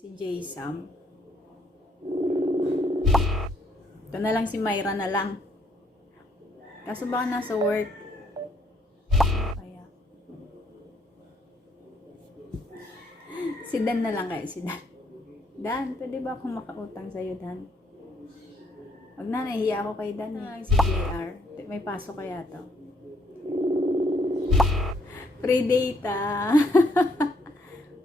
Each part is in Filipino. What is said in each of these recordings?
Si J-Sam. Ito na lang si Myra na lang. Kaso baka nasa work. Kaya. Si Dan na lang kayo, si Dan. Dan, pwede ba akong makautang sa'yo, Dan? Wag na, nahihiya ako kay Dan. Si JR. May pasok kaya to. Free data.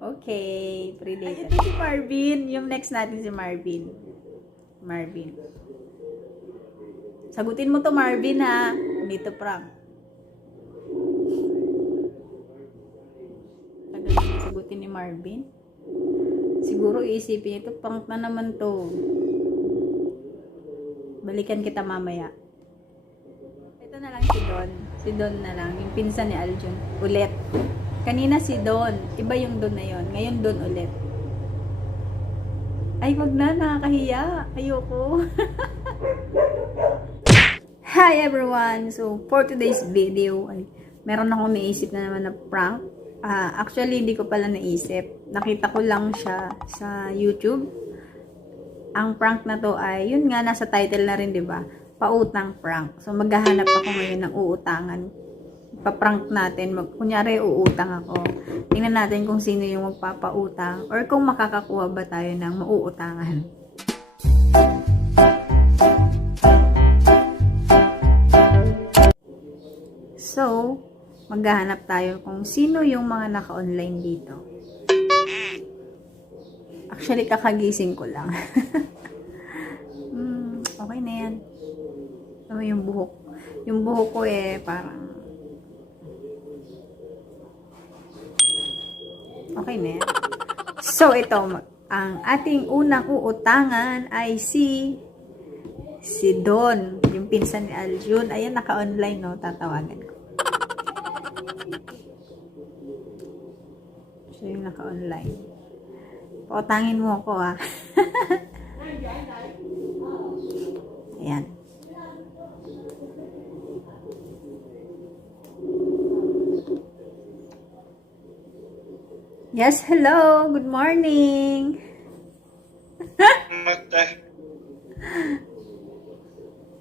Okay, free data. Ay, ito si Marvin. Yung next natin si Marvin. Marvin. Sagutin mo to, Marvin, ha? Dito prank. Tagal naman sagutin ni Marvin. Siguro iisipin ito, prank na naman to. Balikan kita mamaya. Ito na lang si Don. Si Don na lang. Yung pinsan ni Aljun. Ulit. Kanina si Don. Iba yung Don na yon. Ngayon Don ulit. Ay, wag na. Nakakahiya. Ayoko. Hi everyone! So, for today's video, ay, meron akong naisip na naman na prank. Actually, hindi ko pala naisip. Nakita ko lang siya sa YouTube. Ang prank na to ay, yun nga, nasa title na rin, di ba? Pautang prank. So, maghahanap ako ngayon ng uutangan. Pa-prank natin. Kunyari, uutang ako. Tingnan natin kung sino yung magpapautang or kung makakakuha ba tayo ng mauutangan. So, maghahanap tayo kung sino yung mga naka-online dito. Actually, kakagising ko lang. Okay na yan. Ano yung buhok? Yung buhok ko parang okay na yan. So, ito, ang ating unang uutangan ay si Don, yung pinsan ni Aljun. Ayan, naka-online, no? Tatawagan ko. Siya yung naka-online. Pautangin mo ako, ha? Ayan. Yes, hello. Good morning.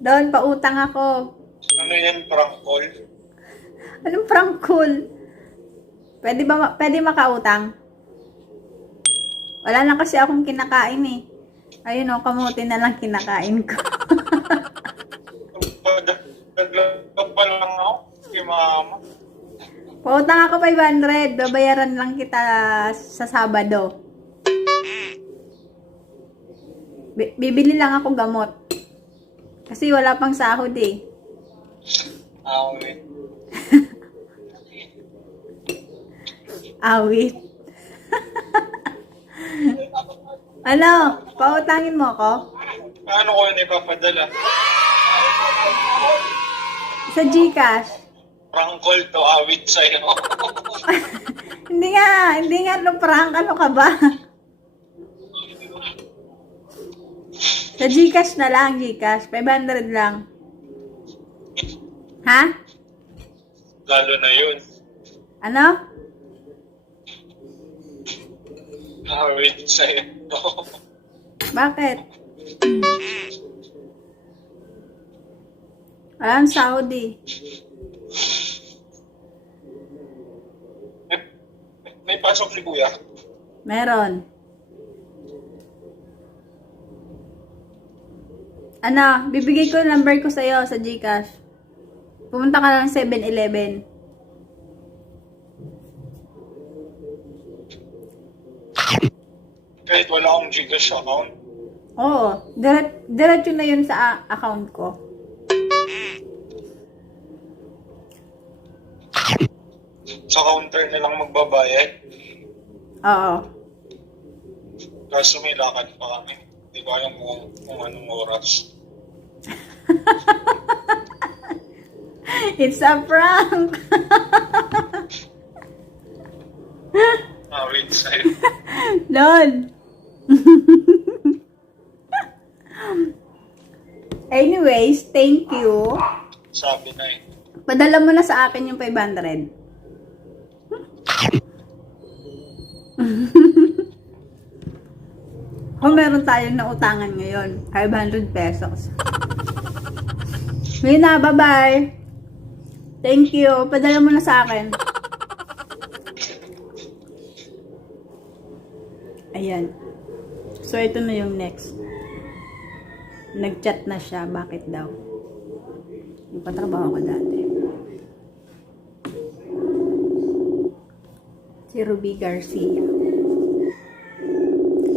Don, pautang ako. Ano yan, prank call? Anong prank call? Pwede makautang? Wala na kasi akong kinakain eh. Ayun o, kamuti na lang kinakain ko. Naglag pa lang ako si mama. Pautang ako 500. Babayaran lang kita sa Sabado. Bibili lang ako gamot. Kasi wala pang sahod eh. Awit. Awit. Ano? Pautangin mo ako? Paano ko yun ipapadala? Sa GCash. Prank call to, awit sa'yo. Hindi nga no prank. Ano ka ba? Sa GCash na lang, GCash. 500 lang. Ha? Lalo na yun. Ano? Awit sa'yo. Bakit? Alam, Saudi. May pasok si kuya. Meron. Ano, bibigay ko yung number ko sa'yo sa GCash. Pumunta ka lang 7-Eleven. Kahit wala akong Gcash account. Oo, diretso na yun sa account ko. Sa counter na lang magbabayad. Oo. Kaso may lakad pa kami. Hindi ko alam kung anong oras. It's a prank! Awit sa'yo. Lol! Anyways, thank you. Sabi na eh. Padala mo na sa akin yung 500. Kung meron tayong nautangan ngayon, 500 pesos. Yun na, bye-bye. Thank you. Padala mo na sa akin. Ayan. So, ito na yung next. Nag-chat na siya. Bakit daw? Yung patrabaho ko dati. Si Ruby Garcia.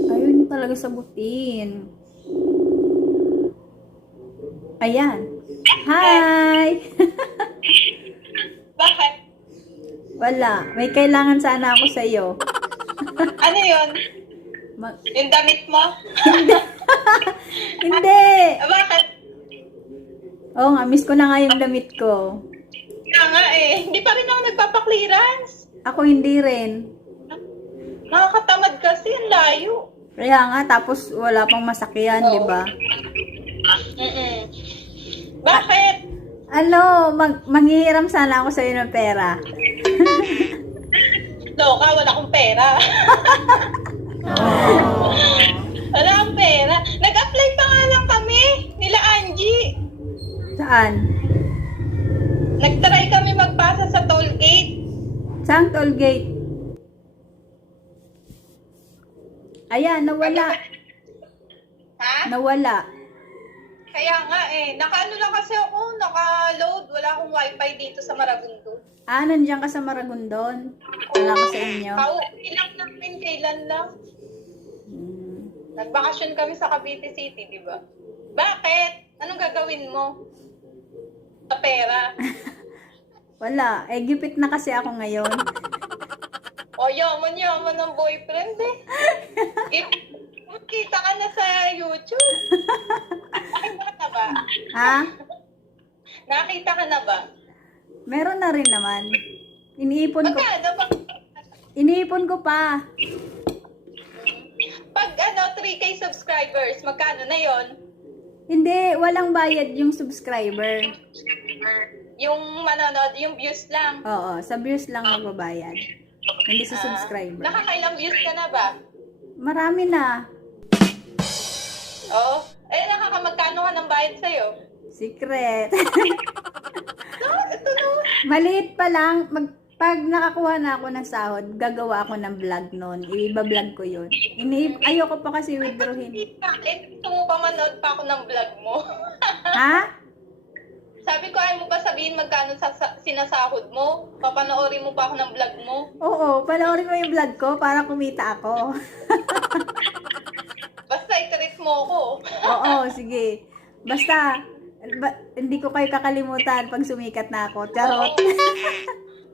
Ayaw niyo talaga sagutin. Ayan. Hi! Bakit? Wala. May kailangan sana ako sa iyo. Ano yun? Yung damit mo? Hindi! Bakit? Oo nga, miss ko na nga yung damit ko. Kaya nga eh, hindi pa rin ako nagpapa-clearance. Ako hindi rin. Nakakatamad kasi, ang layo. Kaya nga, tapos wala pang masakyan, di ba? Bakit? Ano, manghihiram sana ako sa iyo ng pera. Loka, wala akong pera. Wala akong pera. Nag-apply pa nga lang kami, nila Angie. Saan? Nag-try kami magpasa sa toll gate. Saan toll gate? Ayan, nawala. Ha? Nawala. Kaya nga eh, naka-ano lang kasi ako, naka-load. Wala akong wifi dito sa Maragondon. Ah, nandiyan ka sa Maragondon. Wala ka sa inyo. Pauwi lang namin, kailan lang. Nagbakasyon kami sa Cavite City, di ba? Bakit? Anong gagawin mo? Sa pera. Wala. Eh, gipit na kasi ako ngayon. O, yaman ng boyfriend eh. Kita ka na sa YouTube. Nakita ka na ba? Ha? Nakita ka na ba? Meron na rin naman. Iniipon ko. Magkano ba? Iniipon ko pa. Pag 3K subscribers, magkano na yon? Hindi, walang bayad yung subscriber. Yung manonood, yung views lang. Oo, sa views lang magbabayad. Hindi sa subscriber. Nakakailang views ka na ba? Marami na. Oo. Nakakamagkano ka ng bayad sa'yo? Secret. Ito na. Maliit pa lang. Pag nakakuha na ako ng sahod, gagawa ako ng vlog nun. Iba-vlog ko yun. Ayoko pa kasi withdrawin. Gusto mo pa manood pa ako ng vlog mo? Ha? Sabi ko, ayaw mo pa sabihin magkano sinasahod mo? Papanoorin mo pa ako ng vlog mo? Oo, panoorin mo yung vlog ko para kumita ako. Basta i-treat mo ako. Oo, sige. Basta, hindi ko kayo kakalimutan pag sumikat na ako. Charot.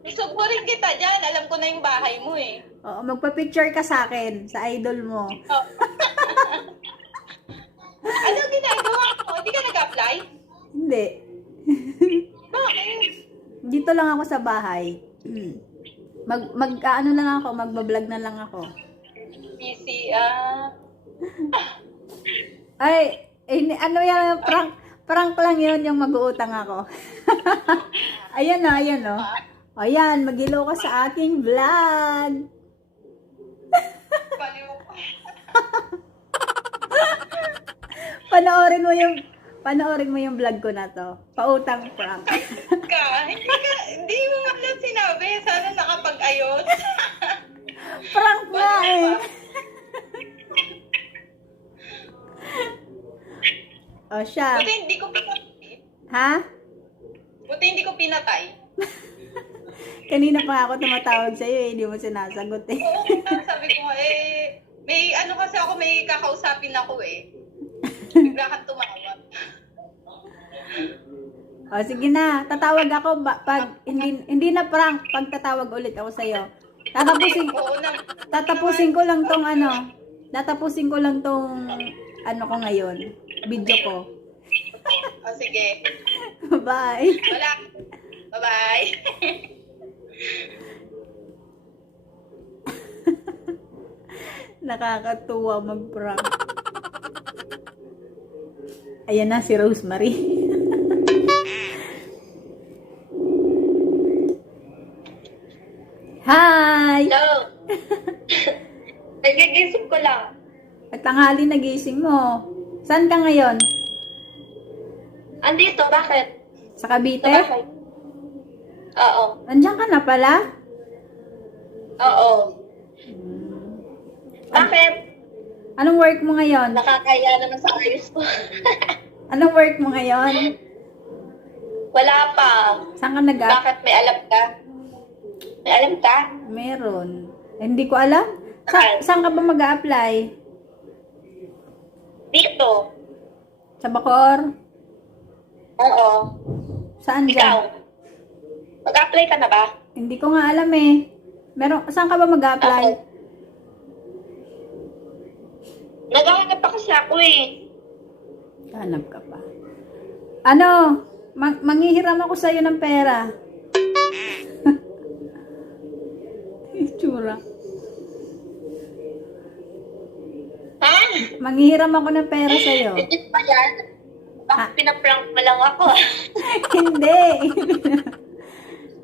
Isuburin kita dyan. Alam ko na yung bahay mo eh. Oo, magpa-picture ka sa akin, sa idol mo. Oh. Ano ginagawa mo? Hindi ka nag-apply? Hindi. Bakit? Dito lang ako sa bahay. Ano na lang ako, magbablog na lang ako. Busy, Ay, ano yan, prank lang yun, yung mag-uutang ako. Ayan o, ayan o. Ayan, mag-ilaw ka sa aking vlog. Baliw. Panoorin mo yung vlog ko na to. Pautang prank. Hindi mo nga lang sinabi. Sana nakapag-ayos. Prank nga eh. O siya. Buti hindi ko pinatay. Ha? Buti hindi ko pinatay. Kanina pa ako tumatawag sa'yo eh. Hindi mo sinasagot eh. Oo, sabi ko may ano kasi ako, may kakausapin ako eh. Bigla kang tumawag. O sige na, tatawag ako pag hindi na prank, pag tatawag ulit ako sa'yo. Tatapusin ko lang tong ko ngayon, video ko. O sige. Bye. Wala. Bye-bye. Nakakatuwa mag-prank. Ayan na si Rosemary. Hi! Hello. Nagigising ko lang. At tanghali nagising mo. Saan ka ngayon? Andito, bakit? Sa Sa Cavite? bahay. Oo. Nandiyan ka na pala? Oo. Bakit? Anong work mo ngayon? Nakakaya naman sa ayos ko. Anong work mo ngayon? Wala pa. Saan ka nag-up? Bakit may alam ka? May alam ka? Meron. Eh, hindi ko alam. Saan ka ba mag-a-apply? Dito. Sa Bacoor? Oo. Saan Ikaw. dyan? Mag-apply ka na ba? Hindi ko nga alam eh. Saan ka ba mag-a-apply? Ako. Naghahanap pa kasi ako eh. Hanap ka pa. Ano? Manghihiram ako sa'yo ng pera. Itsura. Ha? Manghihiram ako ng pera sa'yo. Legit pa yan? Bakit pinaprank mo lang ako? Hindi.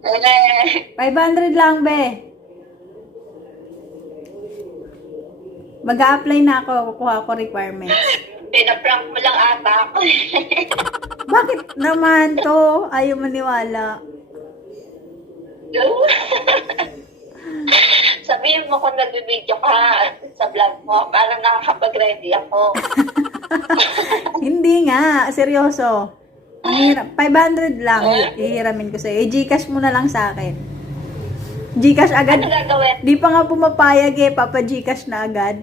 Eh, 500 lang, be. Mag-a-apply na ako. Kukuha ko requirements. pinaprank mo lang ata ako. Bakit naman to? Ayaw maniwala. Sabihin mo kung nag-video ka sa vlog mo, parang nakakapag-ready ako. Hindi nga. Seryoso. Ang hirap. 500 lang. Ihiramin ko sa'yo. I-Gcash mo na lang sa akin. Gcash agad. Ano gagawin? Di pa nga pumapayag eh. Papa-Gcash na agad.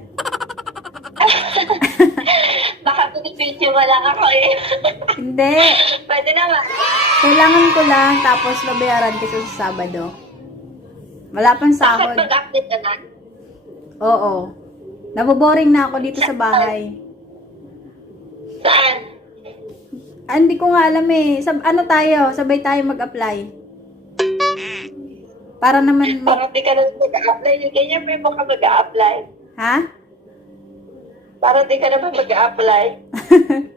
Baka pinipidyo mo lang ako eh. Hindi. Pwede naman. Kailangan ko lang. Tapos babayaran ko sa Sabado. Wala pang Bakit sahod. mag-update ka na? Oo. Naboboring na ako dito sa bahay. Saan? Hindi ko nga alam eh. Ano tayo? Sabay tayo mag-apply. Para naman Parang di ka na mag-a-apply. Yung ganyan pa yung ka mag-a-apply. Ha? Parang di ka naman mag-a-apply.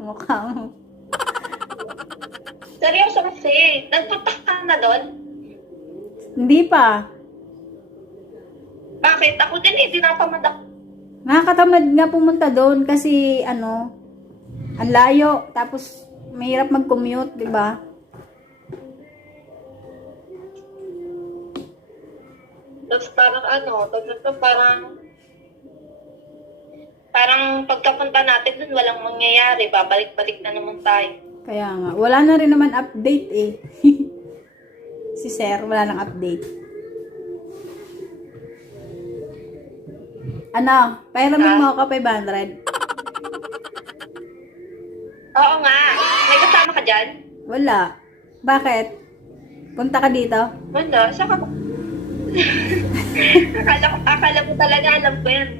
Mukha mo. Seryoso kasi. Nagpunta ka na doon? Hindi pa. Bakit? Ako din eh. Dinapamad ako. Nakakatamad nga pumunta doon kasi ang layo. Tapos mahirap mag-commute, di ba? Tapos parang parang pagkapunta natin dun walang mangyayari. Babalik-balik na naman tayo. Kaya nga. Wala na rin naman update eh. Si Sir, wala nang update. Ano? Pairamin mo ako 500? Oo nga. May kasama ka dyan? Wala. Bakit? Punta ka dito? Wala. Saka akala ko talaga alam ko yan.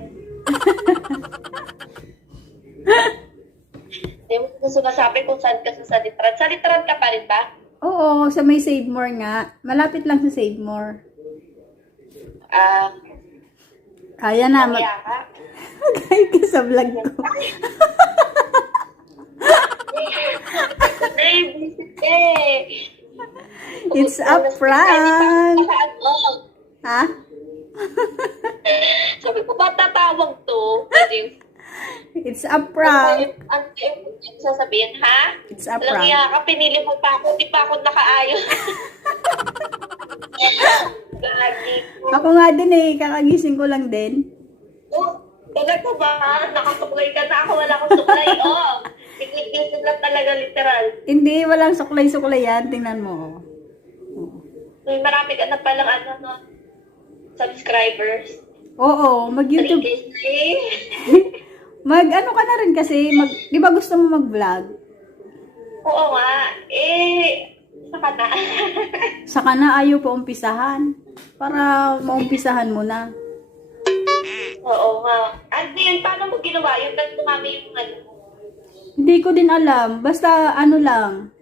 Hindi mo na sinasabi kung saan ka sa Salitran. Salitran ka pa rin ba? Oo, sa may Save More nga. Malapit lang sa Save More. Kaya na. Kaya ka? Mag-hi ka sa vlog ko. It's a prank! Ha? Sabi ko, ba't tatawag to? It's a prank! Ang sasabihin, ha? It's a Walang prank. iya ka, pinili mo pa ako, di pa ako nakaayos. Gagi ko. Ako nga din eh, kakagising ko lang din. Oh, talaga ba? Nakasuklay ka na ako, wala akong suklay. Oh, tigil-gising lang talaga, literal. Hindi, walang suklay-suklay yan. Tingnan mo. May marami ka na palang subscribers. Oo, mag-YouTube. 3K. Mag-ano ka na rin kasi, di ba gusto mo mag-vlog? Oo nga. Saka na. Saka na ayaw pa umpisahan. Para maumpisahan mo na. Oo nga. Ano yun? Paano mo ginawa yun? Ba't tumami yung Hindi ko din alam. Basta ano lang.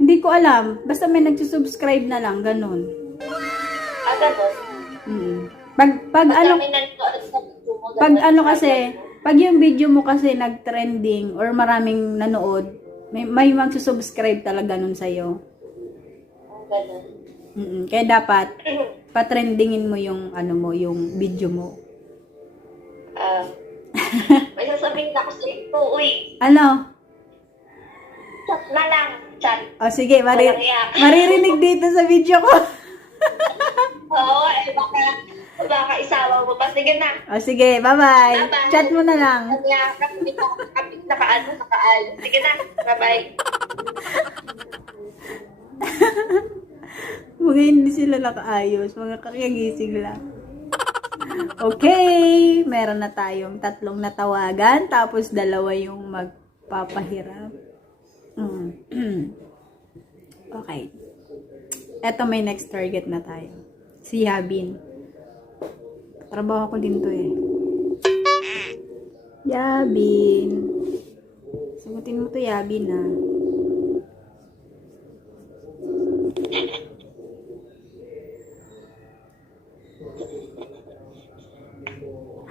Hindi ko alam. Basta may nagsusubscribe na lang. Ganun. ganun? Pag ano, Dami nanonood sa video mo, pag ganun. ano kasi, pag yung video mo kasi nag-trending or maraming nanood, may magsusubscribe talaga nun sa'yo. Ganun. Kaya dapat, patrendingin mo yung ano mo, yung video mo. May sasabihin ako sa ito, uy. Ano? Chat na lang. Chat. O sige, Walang iyak. maririnig dito sa video ko. Oo, baka isawa mo pa. Sige na. O sige, bye-bye. Bye-bye. Chat mo na lang. Kanya, nakaal. Sige na. Bye-bye. Mga hindi sila nakaayos. Mga kakagising lang. Okay. Meron na tayong 3 natawagan. Tapos 2 yung magpapahirap. Okay. Eto, may next target na tayo. Si Yabin. Trabaho ko din to eh. Yabin. Sagutin mo to, Yabin, ha.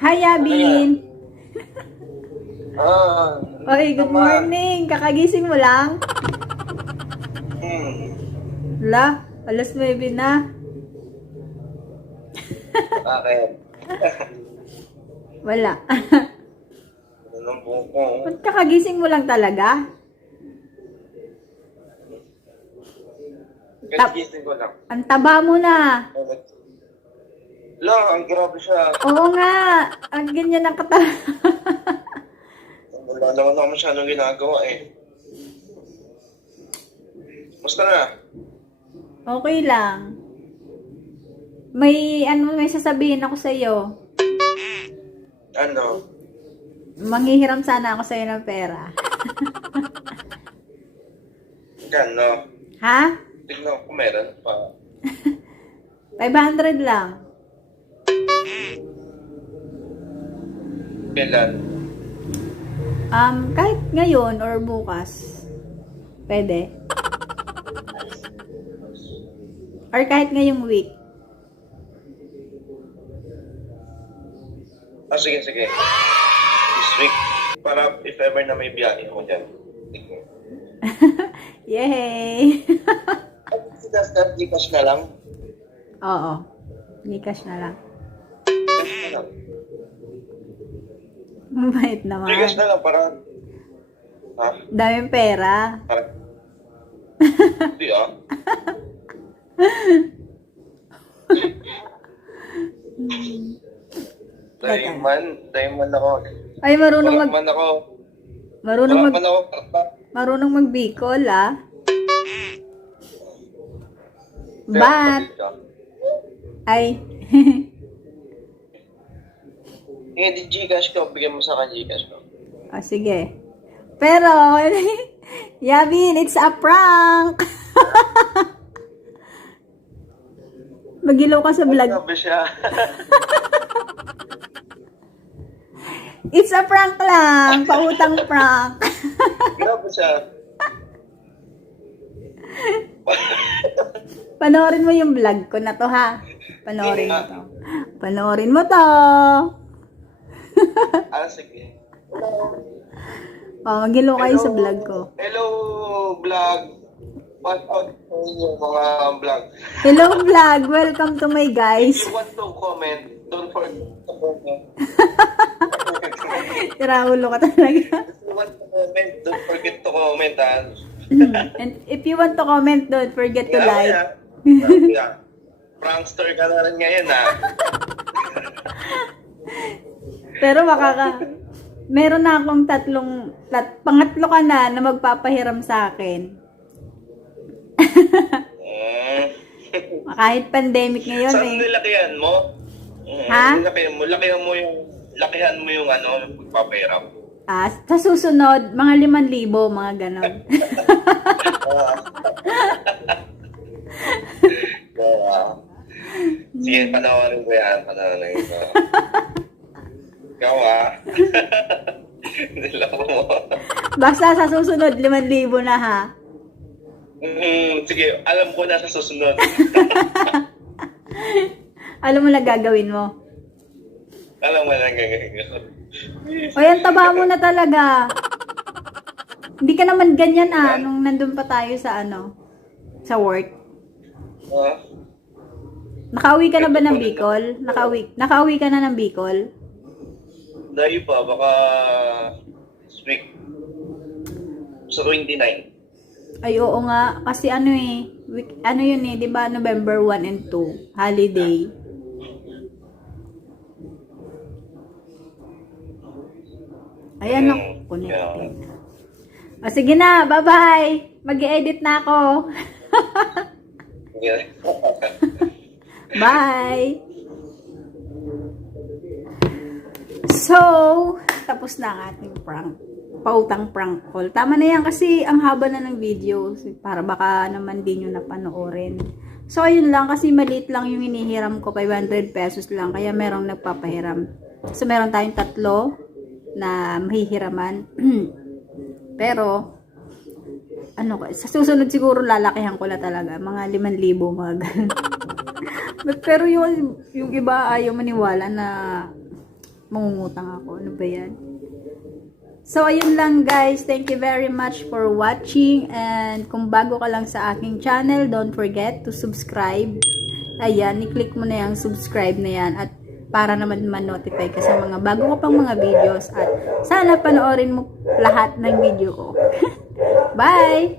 Hi, Yabin. Oy, good morning. Kakagising mo lang? La, alas 9 na. Bakit? Wala. Anong buko? Ba't kakagising mo lang talaga? Kagising ko lang. Ang taba mo na. Ang grabe siya. Oo nga. Ang ganyan ang kata. Wala naman ako masyadong ginagawa eh. Musta na? Okay lang. May sasabihin ako sa iyo. Ano? Manghihiram sana ako sa iyo ng pera. Gano? Ha? Tignan ko meron pa. 500 lang. Kailan? Kahit ngayon or bukas. Pwede. Or kahit ngayong week. Sige. This week. Para if ever na may biyahe ako dyan. Yay! Start Gcash na lang. Oo. Gcash na lang. Mabait naman. Gcash na lang para... Ha? Daming pera. Para... Hindi ah. Diamond ako. Ay, marunong Wala man ako. marunong Wala mag man ako. marunong magbikol, ah. Kaya But kapatid ka. ay Di Gcash ko. Bigyan mo sa akin Gcash ko. sige. Pero Yabin, it's a prank. Magilaw ka sa vlog. Grabe siya. It's a prank lang. Pautang prank. Grabe siya. Panoorin mo yung vlog ko na to, ha? Panoorin mo to. Panoorin mo to. Sige. Magilaw kayo sa vlog ko. Hello, vlog. What out yung mga vlog. Hello vlog. Welcome to my guys. If you want to comment, don't forget to comment. Tiraulo ka talaga. If you want to comment, don't forget to comment. And if you want to comment, don't forget to like. Yeah. Prankster ka na rin ngayon, Pero meron na akong pangatlo ka na magpapahiram sa akin. Kahit pandemic ngayon Saan nilakihan mo? Ha? Lakihan mo yung pagpapahiram. Sa susunod, mga 5,000, mga ganon. Sige, panoorin ko yan. Panoorin ko. Ikaw Nilako mo. Basta sa susunod, 5,000 na, ha? Sige, alam ko na sa susunod. Alam mo na gagawin mo. Alam mo na gagawin ko. O yan, taba mo na talaga. Hindi ka naman ganyan, nung nandun pa tayo sa sa work. Nakauwi ka na ba ng Bicol? Nakauwi ka na ng Bicol? Layo pa, baka this week. Sa 29. Ay, oo nga. Kasi ano eh, ano yun eh, di ba November 1 and 2, holiday. Ayan ako, connected. O, sige na, bye-bye. Mag-edit na ako. Yeah. Bye! So, tapos na ang ating prank. Pautang prank call. Tama na yan kasi ang haba na ng video. Para baka naman din nyo napanoorin. So, ayun lang kasi maliit lang yung hinihiram ko. 500 pesos lang. Kaya merong nagpapahiram. So, meron tayong 3 na mahihiraman. Pero, ano ko, sa susunod siguro lalakihan ko na talaga. Mga 5,000, mga ganun. Pero yung iba ayaw maniwala na mangungutang ako. Ano ba yan? So, ayun lang guys. Thank you very much for watching. And kung bago ka lang sa aking channel, don't forget to subscribe. Ayan, i-click mo na yung subscribe na yan. At para naman ma-notify ka sa mga bago ko pang mga videos. At sana panoorin mo lahat ng video ko. Bye!